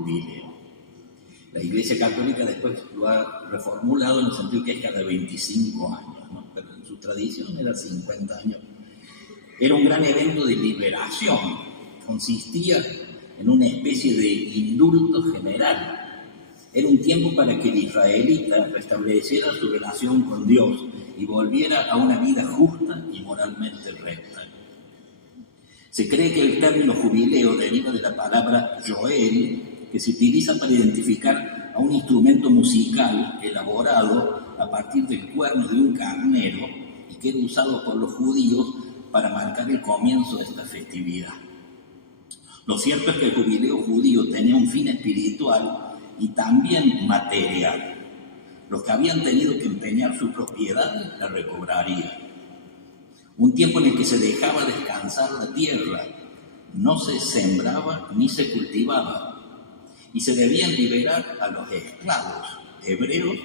jubileo. La Iglesia Católica después lo ha reformulado en el sentido que es cada 25 años, ¿no? Pero en su tradición era 50 años. Era un gran evento de liberación, consistía en una especie de indulto general. Era un tiempo para que el israelita restableciera su relación con Dios y volviera a una vida justa y moralmente recta. Se cree que el término jubileo deriva de la palabra joel, que se utiliza para identificar a un instrumento musical elaborado a partir del cuerno de un carnero y que era usado por los judíos para marcar el comienzo de esta festividad. Lo cierto es que el jubileo judío tenía un fin espiritual y también material. Los que habían tenido que empeñar su propiedad la recobrarían. Un tiempo en el que se dejaba descansar la tierra, no se sembraba ni se cultivaba, y se debían liberar a los esclavos hebreos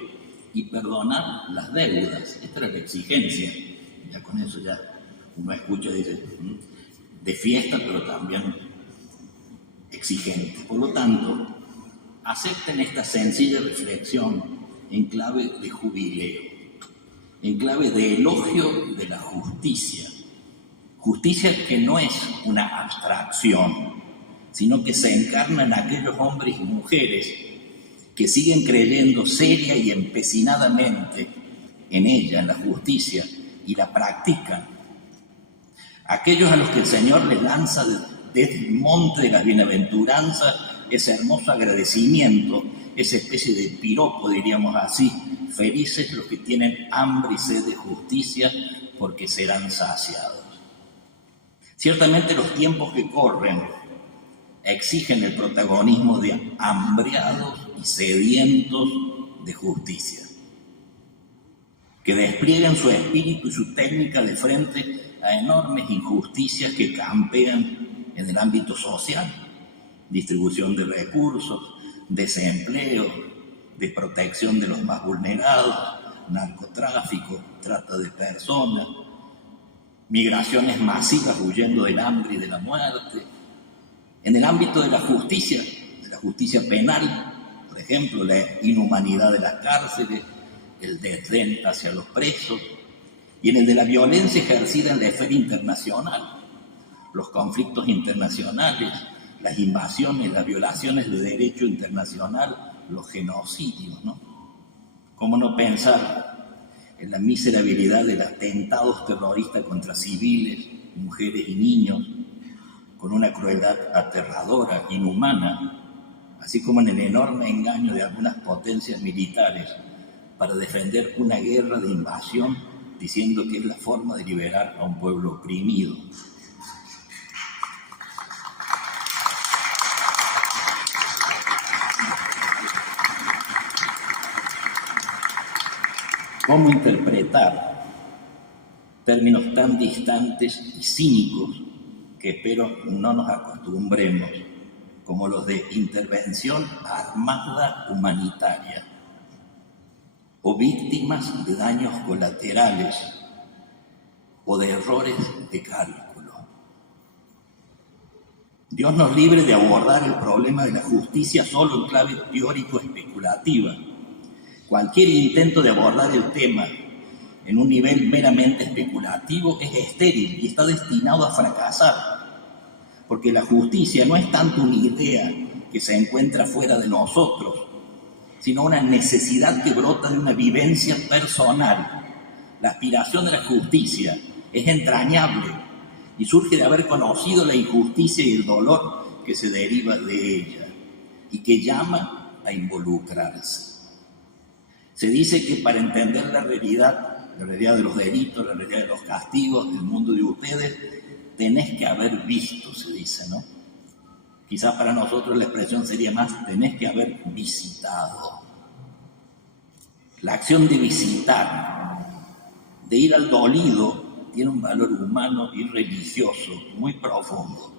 y perdonar las deudas. Esta era la exigencia. Ya con eso ya uno escucha y dice, de fiesta, pero también exigente. Por lo tanto, acepten esta sencilla reflexión en clave de jubileo, en clave de elogio de la justicia. Justicia que no es una abstracción, sino que se encarna en aquellos hombres y mujeres que siguen creyendo seria y empecinadamente en ella, en la justicia, y la practican. Aquellos a los que el Señor les lanza desde el monte de las bienaventuranzas ese hermoso agradecimiento, esa especie de piropo, diríamos así: felices los que tienen hambre y sed de justicia, porque serán saciados. Ciertamente los tiempos que corren exigen el protagonismo de hambriados y sedientos de justicia, que desplieguen su espíritu y su técnica de frente a enormes injusticias que campean en el ámbito social: distribución de recursos, desempleo, de protección de los más vulnerados, narcotráfico, trata de personas, migraciones masivas huyendo del hambre y de la muerte. En el ámbito de la justicia penal, por ejemplo, la inhumanidad de las cárceles, el desdén hacia los presos, y en el de la violencia ejercida en la esfera internacional, los conflictos internacionales, las invasiones, las violaciones de derecho internacional, los genocidios, ¿no? ¿Cómo no pensar en la miserabilidad de los atentados terroristas contra civiles, mujeres y niños, con una crueldad aterradora, inhumana, así como en el enorme engaño de algunas potencias militares para defender una guerra de invasión, diciendo que es la forma de liberar a un pueblo oprimido? ¿Cómo interpretar términos tan distantes y cínicos que espero no nos acostumbremos, como los de intervención armada humanitaria o víctimas de daños colaterales o de errores de cálculo? Dios nos libre de abordar el problema de la justicia solo en clave teórico-especulativa. Cualquier intento de abordar el tema en un nivel meramente especulativo es estéril y está destinado a fracasar, porque la justicia no es tanto una idea que se encuentra fuera de nosotros, sino una necesidad que brota de una vivencia personal. La aspiración de la justicia es entrañable y surge de haber conocido la injusticia y el dolor que se deriva de ella y que llama a involucrarse. Se dice que para entender la realidad de los delitos, la realidad de los castigos del mundo de ustedes, tenés que haber visto, se dice, ¿no? Quizás para nosotros la expresión sería más: tenés que haber visitado. La acción de visitar, de ir al dolido, tiene un valor humano y religioso muy profundo.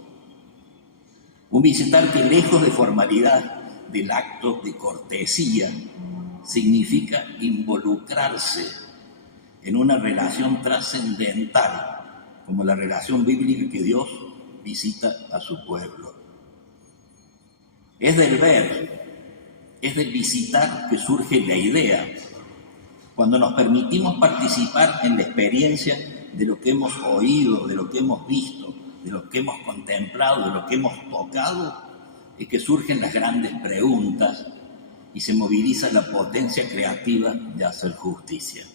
Un visitar que, lejos de formalidad del acto de cortesía, significa involucrarse en una relación trascendental, como la relación bíblica que Dios visita a su pueblo. Es del ver, es del visitar que surge la idea. Cuando nos permitimos participar en la experiencia de lo que hemos oído, de lo que hemos visto, de lo que hemos contemplado, de lo que hemos tocado, es que surgen las grandes preguntas y se moviliza la potencia creativa de hacer justicia.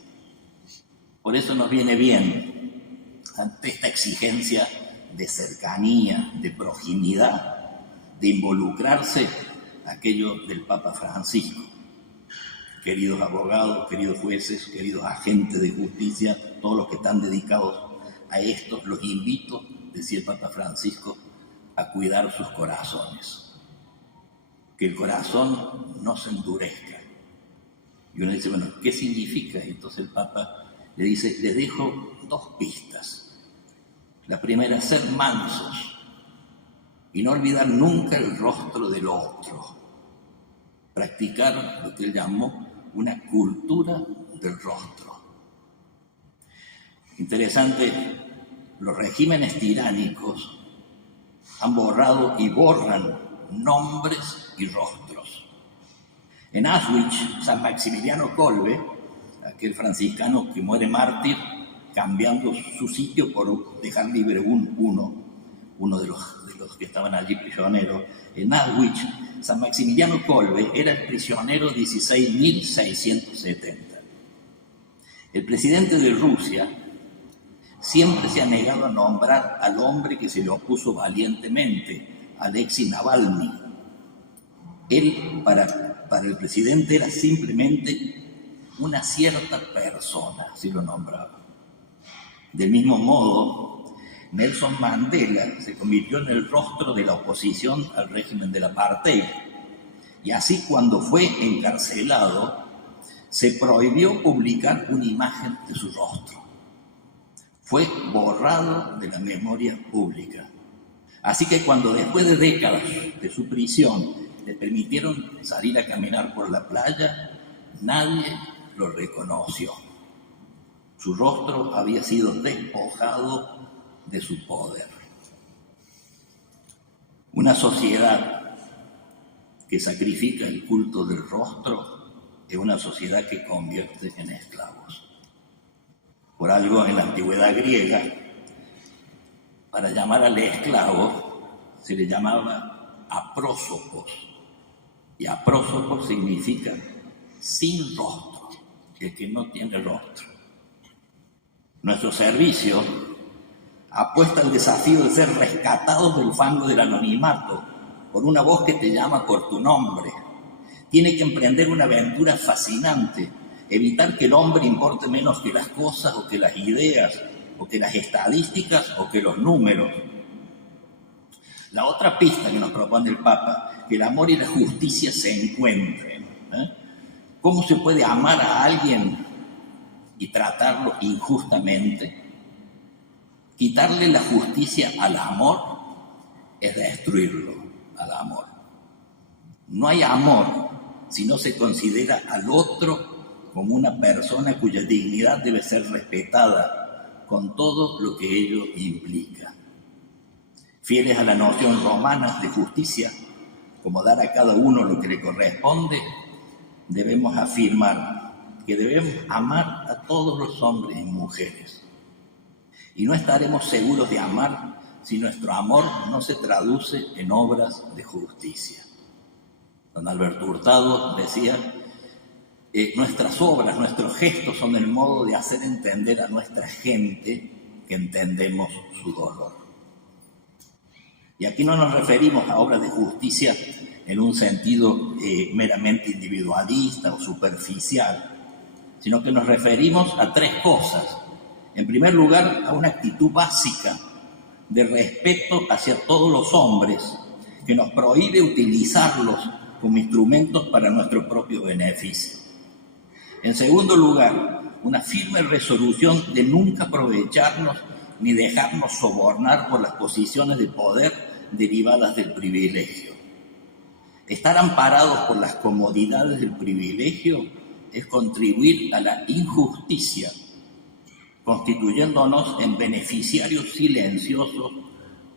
Por eso nos viene bien, ante esta exigencia de cercanía, de proximidad, de involucrarse, aquello del Papa Francisco. Queridos abogados, queridos jueces, queridos agentes de justicia, todos los que están dedicados a esto, los invito, decía el Papa Francisco, a cuidar sus corazones. Que el corazón no se endurezca. Y uno dice, bueno, ¿qué significa? Entonces el Papa le dice, les dejo 2 pistas. La primera, ser mansos y no olvidar nunca el rostro del otro. Practicar lo que él llamó una cultura del rostro. Interesante, los regímenes tiránicos han borrado y borran nombres y rostros. En Auschwitz, San Maximiliano Kolbe, aquel franciscano que muere mártir, cambiando su sitio por dejar libre uno de los que estaban allí prisioneros. En Auschwitz, San Maximiliano Kolbe era el prisionero 16.670. El presidente de Rusia siempre se ha negado a nombrar al hombre que se le opuso valientemente, Alexei Navalny. Él, para el presidente, era simplemente una cierta persona, así lo nombraba. Del mismo modo, Nelson Mandela se convirtió en el rostro de la oposición al régimen del apartheid. Y así, cuando fue encarcelado, se prohibió publicar una imagen de su rostro. Fue borrado de la memoria pública. Así que cuando después de décadas de su prisión le permitieron salir a caminar por la playa, nadie lo reconoció. Su rostro había sido despojado de su poder. Una sociedad que sacrifica el culto del rostro es una sociedad que convierte en esclavos. Por algo, en la antigüedad griega, para llamar al esclavo se le llamaba aprósopos, y aprósopos significa sin rostro, el que no tiene rostro. Nuestro servicio apuesta al desafío de ser rescatados del fango del anonimato por una voz que te llama por tu nombre. Tiene que emprender una aventura fascinante, evitar que el hombre importe menos que las cosas o que las ideas o que las estadísticas o que los números. La otra pista que nos propone el Papa, que el amor y la justicia se encuentren. ¿Cómo se puede amar a alguien y tratarlo injustamente? Quitarle la justicia al amor es destruirlo al amor. No hay amor si no se considera al otro como una persona cuya dignidad debe ser respetada con todo lo que ello implica. Fieles a la noción romana de justicia, como dar a cada uno lo que le corresponde, debemos afirmar que debemos amar a todos los hombres y mujeres. Y no estaremos seguros de amar si nuestro amor no se traduce en obras de justicia. Don Alberto Hurtado decía, nuestras obras, nuestros gestos son el modo de hacer entender a nuestra gente que entendemos su dolor. Y aquí no nos referimos a obras de justicia en un sentido meramente individualista o superficial, sino que nos referimos a 3 cosas. En primer lugar, a una actitud básica de respeto hacia todos los hombres, que nos prohíbe utilizarlos como instrumentos para nuestro propio beneficio. En segundo lugar, una firme resolución de nunca aprovecharnos ni dejarnos sobornar por las posiciones de poder derivadas del privilegio. Estar amparados por las comodidades del privilegio es contribuir a la injusticia, constituyéndonos en beneficiarios silenciosos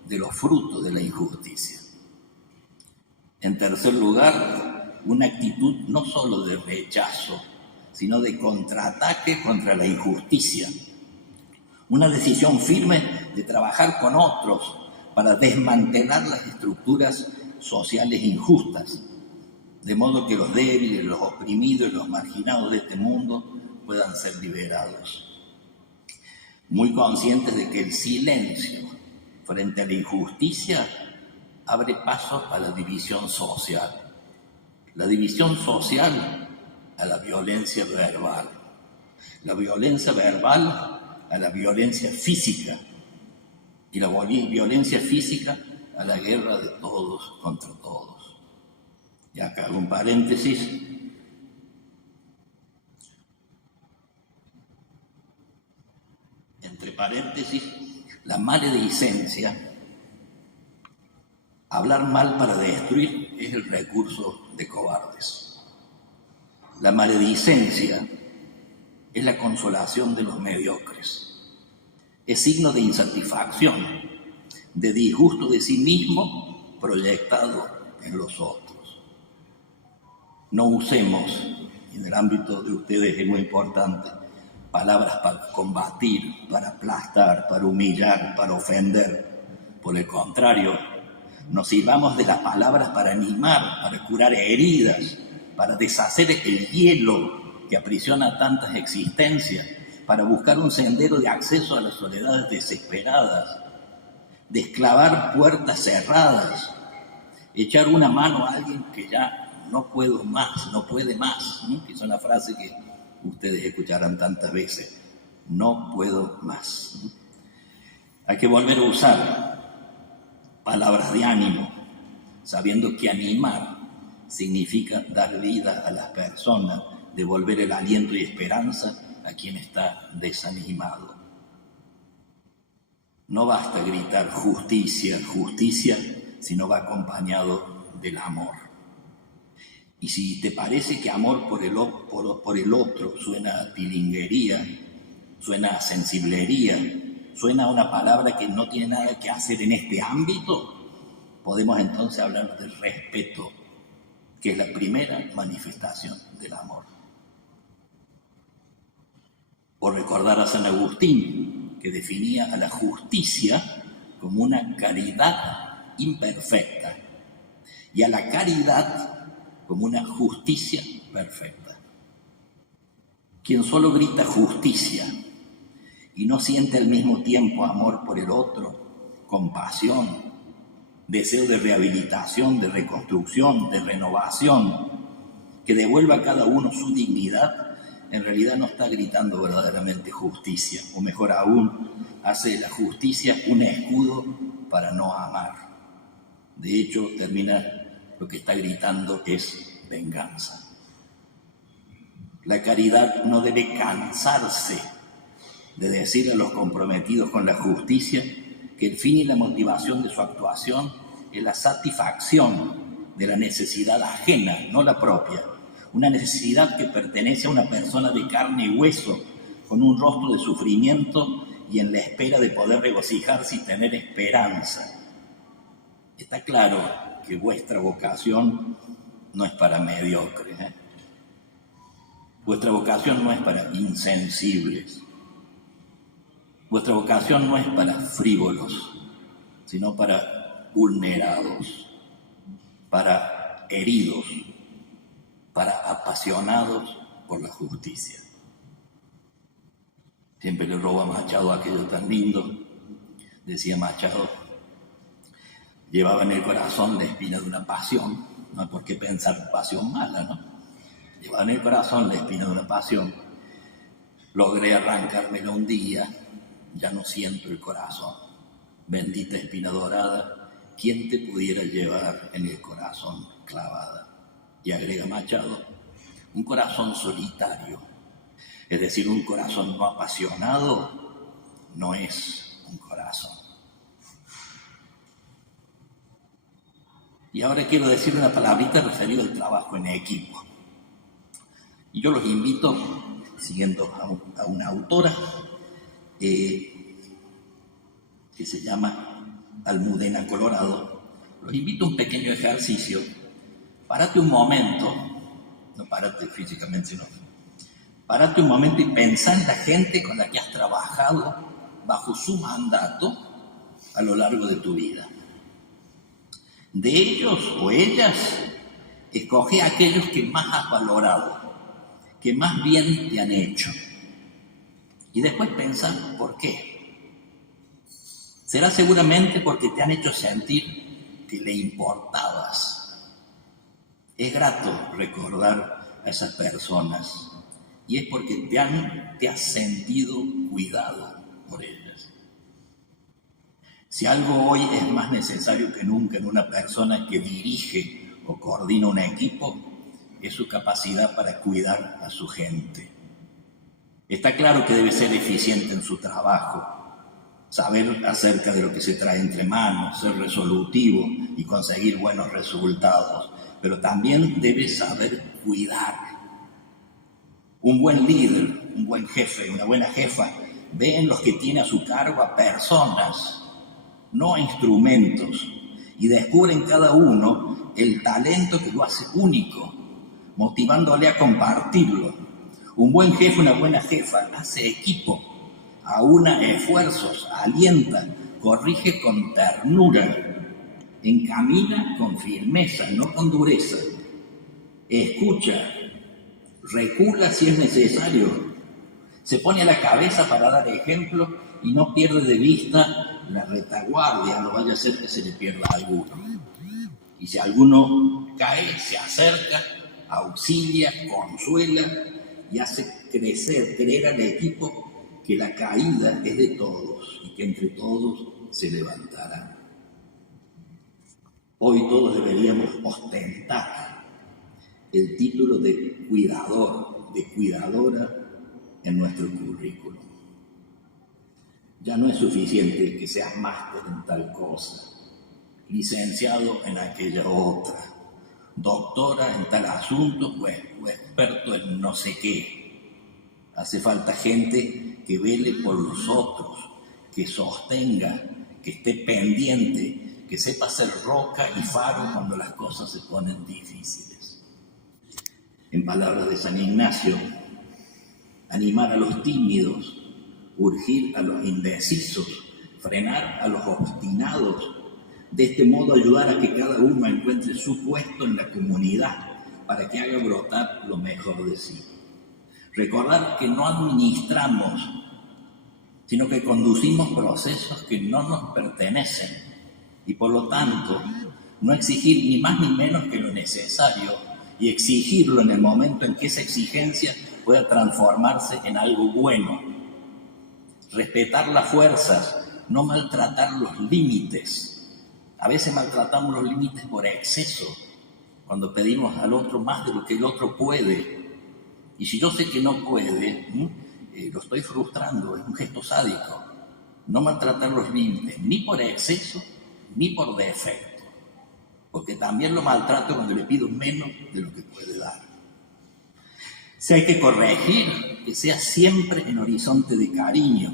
de los frutos de la injusticia. En tercer lugar, una actitud no solo de rechazo, sino de contraataque contra la injusticia. Una decisión firme de trabajar con otros para desmantelar las estructuras sociales injustas, de modo que los débiles, los oprimidos y los marginados de este mundo puedan ser liberados. Muy conscientes de que el silencio frente a la injusticia abre paso a la división social. La división social a la violencia verbal. La violencia verbal a la violencia física. Y la violencia física a la guerra de todos contra todos. Y acá hago un paréntesis. Entre paréntesis, la maledicencia, hablar mal para destruir, es el recurso de cobardes. La maledicencia es la consolación de los mediocres. Es signo de insatisfacción, de disgusto de sí mismo proyectado en los otros. No usemos, en el ámbito de ustedes es muy importante, palabras para combatir, para aplastar, para humillar, para ofender. Por el contrario, nos sirvamos de las palabras para animar, para curar heridas, para deshacer el hielo que aprisiona tantas existencias, para buscar un sendero de acceso a las soledades desesperadas, desclavar puertas cerradas, echar una mano a alguien que ya no puedo más, no puede más, que es una frase que ustedes escucharán tantas veces, no puedo más. Hay que volver a usar palabras de ánimo, sabiendo que animar significa dar vida a las personas, devolver el aliento y esperanza a quien está desanimado. No basta gritar justicia, justicia, si no va acompañado del amor. Y si te parece que amor por el otro suena a pilinguería, suena a sensiblería, suena a una palabra que no tiene nada que hacer en este ámbito, podemos entonces hablar del respeto, que es la primera manifestación del amor. O recordar a San Agustín, que definía a la justicia como una caridad imperfecta y a la caridad como una justicia perfecta. Quien solo grita justicia y no siente al mismo tiempo amor por el otro, compasión, deseo de rehabilitación, de reconstrucción, de renovación, que devuelva a cada uno su dignidad, en realidad no está gritando verdaderamente justicia, o mejor aún, hace de la justicia un escudo para no amar. De hecho, lo que está gritando es venganza. La caridad no debe cansarse de decir a los comprometidos con la justicia que el fin y la motivación de su actuación es la satisfacción de la necesidad ajena, no la propia. Una necesidad que pertenece a una persona de carne y hueso, con un rostro de sufrimiento y en la espera de poder regocijarse y tener esperanza. Está claro que vuestra vocación no es para mediocres, Vuestra vocación no es para insensibles. Vuestra vocación no es para frívolos, sino para vulnerados, para heridos, para apasionados por la justicia. Siempre le robo a Machado aquello tan lindo. Decía Machado, llevaba en el corazón la espina de una pasión, no hay por qué pensar pasión mala, ¿no? Llevaba en el corazón la espina de una pasión. Logré arrancármela un día, ya no siento el corazón. Bendita espina dorada, ¿quién te pudiera llevar en el corazón clavada? Y agrega Machado, un corazón solitario, es decir, un corazón no apasionado, no es un corazón. Y ahora quiero decir una palabrita referida al trabajo en equipo. Y yo los invito, siguiendo a una autora que se llama Almudena Colorado, los invito a un pequeño ejercicio Párate un momento, no párate físicamente, sino párate un momento y pensá en la gente con la que has trabajado bajo su mandato a lo largo de tu vida. De ellos o ellas, escoge a aquellos que más has valorado, que más bien te han hecho. Y después pensá por qué. Será seguramente porque te han hecho sentir que le importabas. Es grato recordar a esas personas y es porque te has sentido cuidado por ellas. Si algo hoy es más necesario que nunca en una persona que dirige o coordina un equipo, es su capacidad para cuidar a su gente. Está claro que debe ser eficiente en su trabajo, saber acerca de lo que se trae entre manos, ser resolutivo y conseguir buenos resultados, pero también debe saber cuidar. Un buen líder, un buen jefe, una buena jefa, ve en los que tiene a su cargo a personas, no a instrumentos, y descubre en cada uno el talento que lo hace único, motivándole a compartirlo. Un buen jefe, una buena jefa, hace equipo, aúna esfuerzos, alienta, corrige con ternura, encamina con firmeza, no con dureza, escucha, recula si es necesario, se pone a la cabeza para dar ejemplo y no pierde de vista la retaguardia, no vaya a ser que se le pierda a alguno. Y si alguno cae, se acerca, auxilia, consuela y hace creer al equipo que la caída es de todos y que entre todos se levantarán. Hoy todos deberíamos ostentar el título de cuidador, de cuidadora en nuestro currículum. Ya no es suficiente que seas máster en tal cosa, licenciado en aquella otra, doctora en tal asunto o experto en no sé qué. Hace falta gente que vele por los otros, que sostenga, que esté pendiente, que sepa ser roca y faro cuando las cosas se ponen difíciles. En palabras de San Ignacio, animar a los tímidos, urgir a los indecisos, frenar a los obstinados, de este modo ayudar a que cada uno encuentre su puesto en la comunidad para que haga brotar lo mejor de sí. Recordar que no administramos, sino que conducimos procesos que no nos pertenecen y por lo tanto no exigir ni más ni menos que lo necesario y exigirlo en el momento en que esa exigencia pueda transformarse en algo bueno. Respetar las fuerzas, no maltratar los límites. A veces maltratamos los límites por exceso, cuando pedimos al otro más de lo que el otro puede. Y si yo sé que no puede, lo estoy frustrando, es un gesto sádico. No maltratar los límites, ni por exceso, ni por defecto. Porque también lo maltrato cuando le pido menos de lo que puede dar. Si hay que corregir, que sea siempre en horizonte de cariño.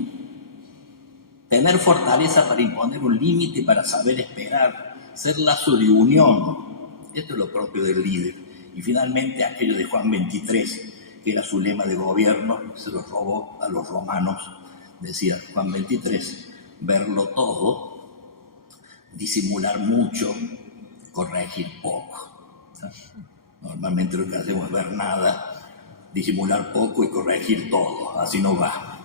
Tener fortaleza para imponer un límite, para saber esperar, ser lazo de unión. Esto es lo propio del líder. Y finalmente aquello de Juan 23, que era su lema de gobierno, se lo robó a los romanos. Decía Juan 23, verlo todo, disimular mucho, corregir poco. Normalmente lo que hacemos es ver nada, disimular poco y corregir todo. Así no va.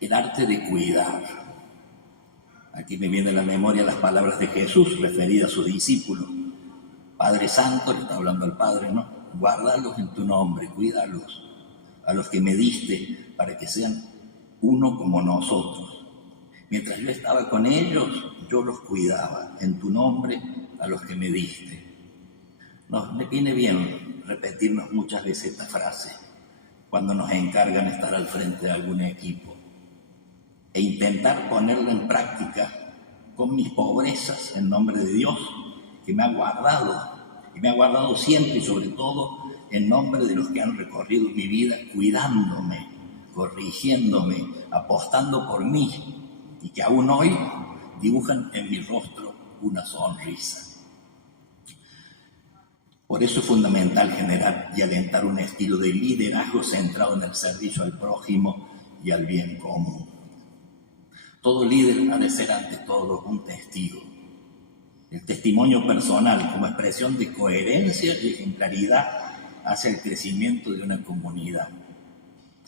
El arte de cuidar. Aquí me vienen a la memoria las palabras de Jesús referidas a sus discípulos. Padre Santo, le está hablando al Padre, ¿no? Guárdalos en tu nombre, cuídalos, a los que me diste, para que sean uno como nosotros. Mientras yo estaba con ellos, yo los cuidaba, en tu nombre, a los que me diste. Me viene bien repetirnos muchas veces esta frase, cuando nos encargan estar al frente de algún equipo. E intentar ponerlo en práctica con mis pobrezas en nombre de Dios, que me ha guardado, y me ha guardado siempre y sobre todo en nombre de los que han recorrido mi vida cuidándome, corrigiéndome, apostando por mí, y que aún hoy dibujan en mi rostro una sonrisa. Por eso es fundamental generar y alentar un estilo de liderazgo centrado en el servicio al prójimo y al bien común. Todo líder ha de ser ante todo un testigo. El testimonio personal como expresión de coherencia y ejemplaridad hacia el crecimiento de una comunidad.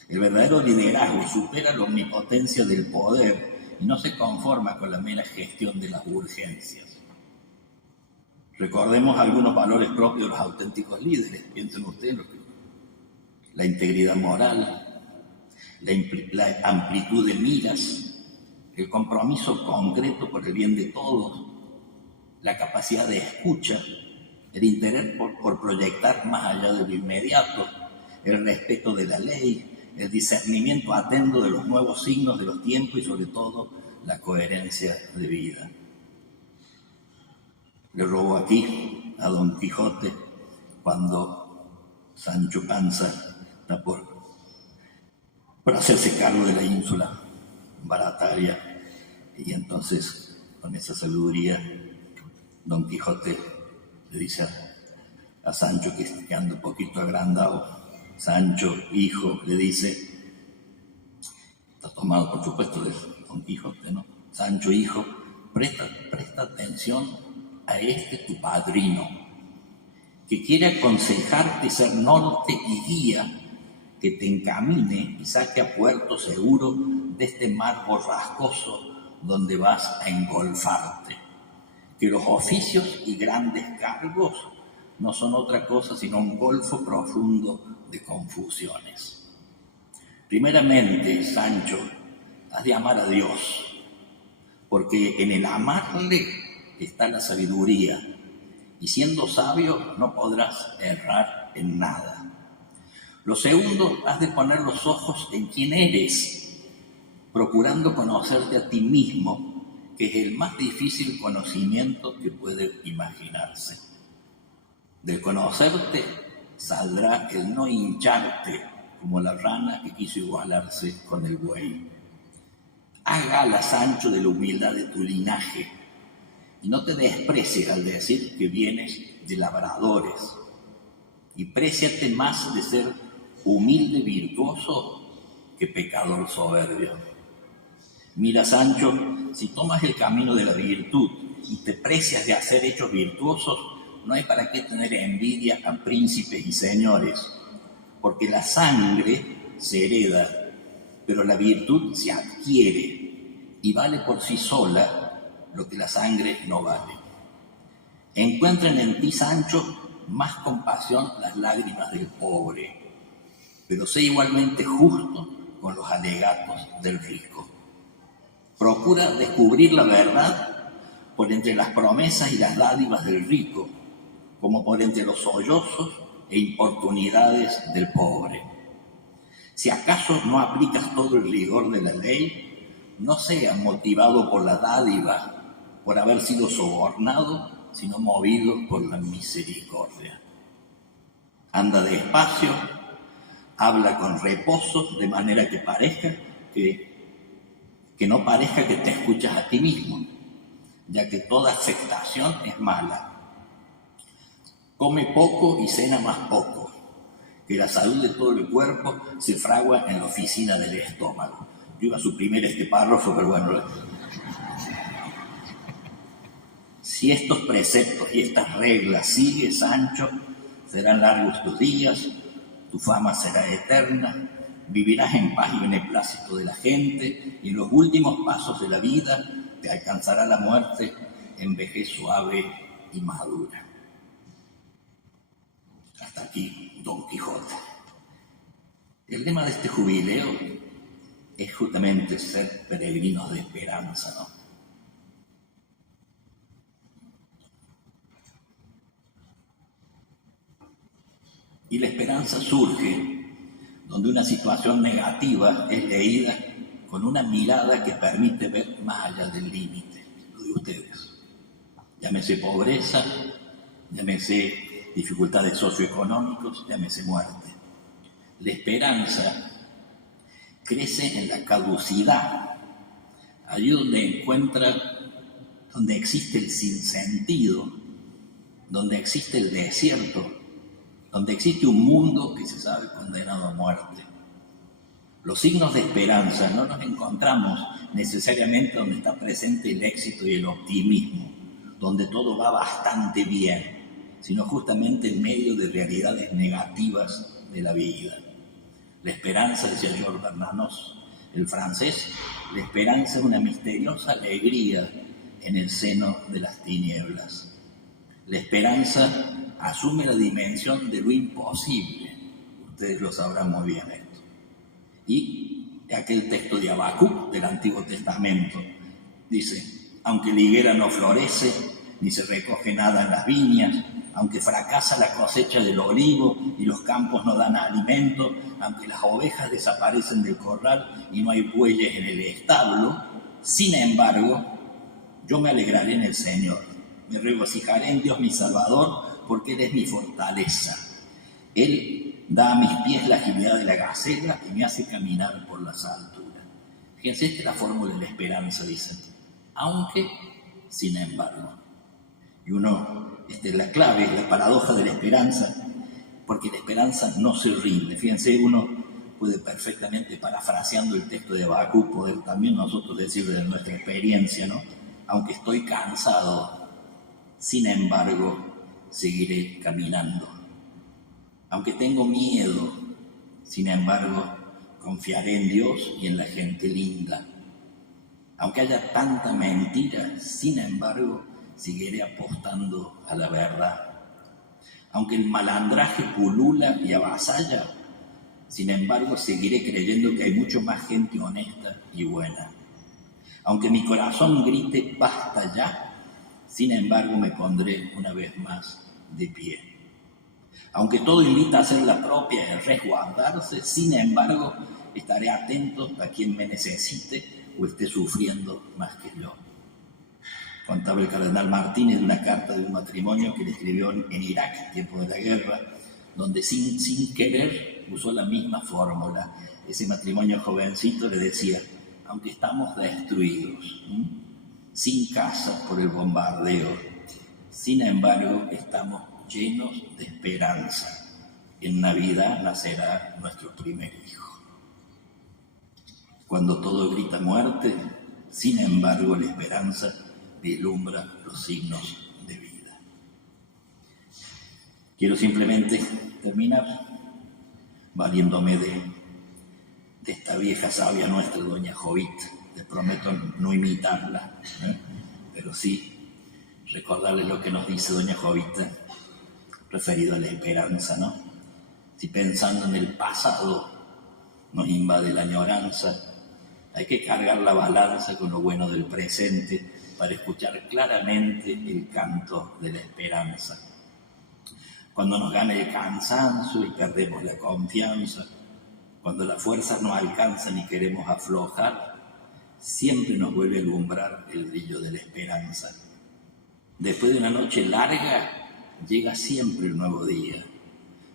El verdadero liderazgo supera la omnipotencia del poder y no se conforma con la mera gestión de las urgencias. Recordemos algunos valores propios de los auténticos líderes. Piensen ustedes en lo que... La integridad moral, la amplitud de miras, el compromiso concreto por el bien de todos, la capacidad de escucha, el interés por proyectar más allá de lo inmediato, el respeto de la ley, el discernimiento atento de los nuevos signos de los tiempos y sobre todo la coherencia de vida. Le robó aquí a Don Quijote cuando Sancho Panza está por hacerse cargo de la ínsula Barataria, y entonces con esa sabiduría Don Quijote le dice a Sancho, que anda un poquito agrandado: Sancho, hijo, le dice, está tomado por supuesto de Don Quijote, ¿no? Sancho, hijo, presta atención a tu padrino, que quiere aconsejarte, ser norte y guía, que te encamine y saque a puerto seguro de este mar borrascoso donde vas a engolfarte. Que los oficios y grandes cargos no son otra cosa sino un golfo profundo de confusiones. Primeramente, Sancho, has de amar a Dios, porque en el amarle está la sabiduría, y siendo sabio no podrás errar en nada. Lo segundo, has de poner los ojos en quién eres, procurando conocerte a ti mismo, que es el más difícil conocimiento que puede imaginarse. Del conocerte saldrá el no hincharte como la rana que quiso igualarse con el buey. Haz gala, Sancho, de la humildad de tu linaje, y no te desprecies al decir que vienes de labradores, y préciate más de ser humilde virtuoso que pecador soberbio. Mira, Sancho, si tomas el camino de la virtud y te precias de hacer hechos virtuosos, no hay para qué tener envidia a príncipes y señores, porque la sangre se hereda, pero la virtud se adquiere y vale por sí sola lo que la sangre no vale. Encuentren en ti, Sancho, más compasión las lágrimas del pobre, pero sé igualmente justo con los alegatos del rico. Procura descubrir la verdad por entre las promesas y las dádivas del rico, como por entre los sollozos e importunidades del pobre. Si acaso no aplicas todo el rigor de la ley, no seas motivado por la dádiva, por haber sido sobornado, sino movido por la misericordia. Anda despacio, habla con reposo, de manera que parezca que no parezca que te escuchas a ti mismo, ya que toda afectación es mala. Come poco y cena más poco, que la salud de todo el cuerpo se fragua en la oficina del estómago. Yo iba a suprimir este párrafo, pero bueno. Si estos preceptos y estas reglas sigues, Sancho, serán largos tus días, tu fama será eterna, vivirás en paz y beneplácito de la gente, y en los últimos pasos de la vida te alcanzará la muerte en vejez suave y madura. Hasta aquí Don Quijote. El lema de este jubileo es justamente ser peregrinos de esperanza, ¿no? Y la esperanza surge donde una situación negativa es leída con una mirada que permite ver más allá del límite, lo de ustedes. Llámese pobreza, llámese dificultades socioeconómicas, llámese muerte. La esperanza crece en la caducidad, allí donde existe el sinsentido, donde existe el desierto, donde existe un mundo que se sabe condenado a muerte. Los signos de esperanza no los encontramos necesariamente donde está presente el éxito y el optimismo, donde todo va bastante bien, sino justamente en medio de realidades negativas de la vida. La esperanza, decía Georges Bernanos, el francés, la esperanza es una misteriosa alegría en el seno de las tinieblas. La esperanza asume la dimensión de lo imposible. Ustedes lo sabrán muy bien esto. Y aquel texto de Habacuc del Antiguo Testamento dice: aunque la higuera no florece, ni se recoge nada en las viñas, aunque fracasa la cosecha del olivo y los campos no dan alimento, aunque las ovejas desaparecen del corral y no hay bueyes en el establo, sin embargo, yo me alegraré en el Señor, me regocijaré en Dios mi Salvador, porque Él es mi fortaleza. Él da a mis pies la agilidad de la gacela y me hace caminar por las alturas. Fíjense, esta es la fórmula de la esperanza, dicen. Aunque, sin embargo. Y la clave es la paradoja de la esperanza, porque la esperanza no se rinde. Fíjense, uno puede perfectamente, parafraseando el texto de Habacuc, poder también nosotros decir de nuestra experiencia, ¿no? Aunque estoy cansado, sin embargo, seguiré caminando. Aunque tengo miedo, sin embargo, confiaré en Dios y en la gente linda. Aunque haya tanta mentira, sin embargo, seguiré apostando a la verdad. Aunque el malandraje pulula y avasalla, sin embargo, seguiré creyendo que hay mucho más gente honesta y buena. Aunque mi corazón grite basta ya, sin embargo, me pondré una vez más de pie. Aunque todo invita a hacer la propia y a resguardarse, sin embargo, estaré atento a quien me necesite o esté sufriendo más que yo. Contaba el cardenal Martínez de una carta de un matrimonio que le escribió en Irak, tiempo de la guerra, donde sin querer usó la misma fórmula. Ese matrimonio jovencito le decía: aunque estamos destruidos, sin casa por el bombardeo, sin embargo estamos llenos de esperanza. En Navidad nacerá nuestro primer hijo. Cuando todo grita muerte, sin embargo la esperanza vislumbra los signos de vida. Quiero simplemente terminar valiéndome de esta vieja sabia nuestra, doña Jovita. Les prometo no imitarla, pero sí recordarles lo que nos dice doña Jovita referido a la esperanza, ¿no? Si pensando en el pasado nos invade la añoranza, hay que cargar la balanza con lo bueno del presente para escuchar claramente el canto de la esperanza. Cuando nos gana el cansancio y perdemos la confianza, cuando las fuerzas no alcanzan y queremos aflojar, siempre nos vuelve a alumbrar el brillo de la esperanza. Después de una noche larga, llega siempre el nuevo día.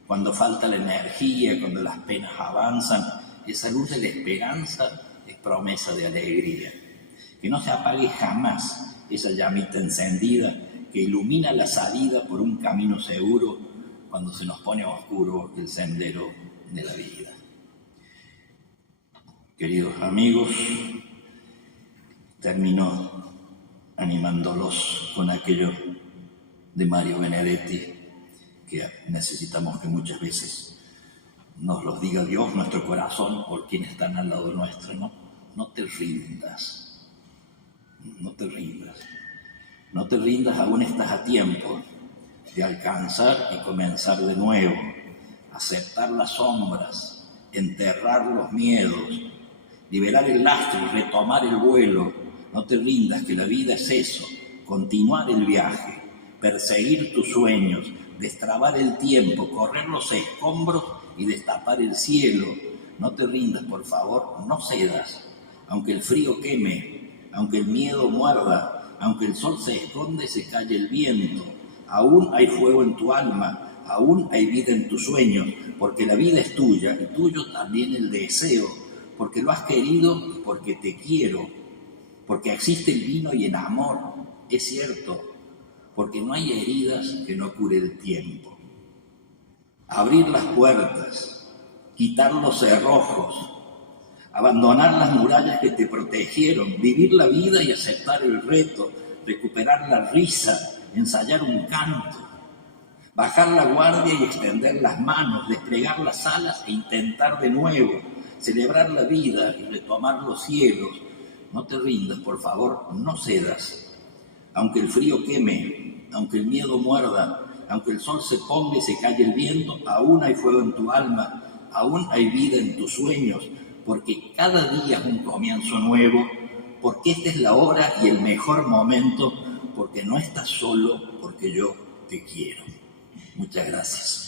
Cuando falta la energía, cuando las penas avanzan, esa luz de la esperanza es promesa de alegría. Que no se apague jamás esa llamita encendida que ilumina la salida por un camino seguro cuando se nos pone oscuro el sendero de la vida. Queridos amigos, termino animándolos con aquello de Mario Benedetti, que necesitamos que muchas veces nos los diga Dios, nuestro corazón, por quienes están al lado nuestro, ¿no? No te rindas, no te rindas, no te rindas, aún estás a tiempo de alcanzar y comenzar de nuevo, aceptar las sombras, enterrar los miedos, liberar el lastre y retomar el vuelo. No te rindas, que la vida es eso, continuar el viaje, perseguir tus sueños, destrabar el tiempo, correr los escombros y destapar el cielo. No te rindas, por favor, no cedas. Aunque el frío queme, aunque el miedo muerda, aunque el sol se esconde, se calle el viento, aún hay fuego en tu alma, aún hay vida en tus sueños, porque la vida es tuya y tuyo también el deseo, porque lo has querido y porque te quiero, porque existe el vino y el amor, es cierto, porque no hay heridas que no cure el tiempo. abrir las puertas, quitar los cerrojos, abandonar las murallas que te protegieron, vivir la vida y aceptar el reto, recuperar la risa, ensayar un canto, bajar la guardia y extender las manos, desplegar las alas e intentar de nuevo, celebrar la vida y retomar los cielos. No te rindas, por favor, no cedas. Aunque el frío queme, aunque el miedo muerda, aunque el sol se ponga y se calle el viento, aún hay fuego en tu alma, aún hay vida en tus sueños, porque cada día es un comienzo nuevo, porque esta es la hora y el mejor momento, porque no estás solo, porque yo te quiero. Muchas gracias.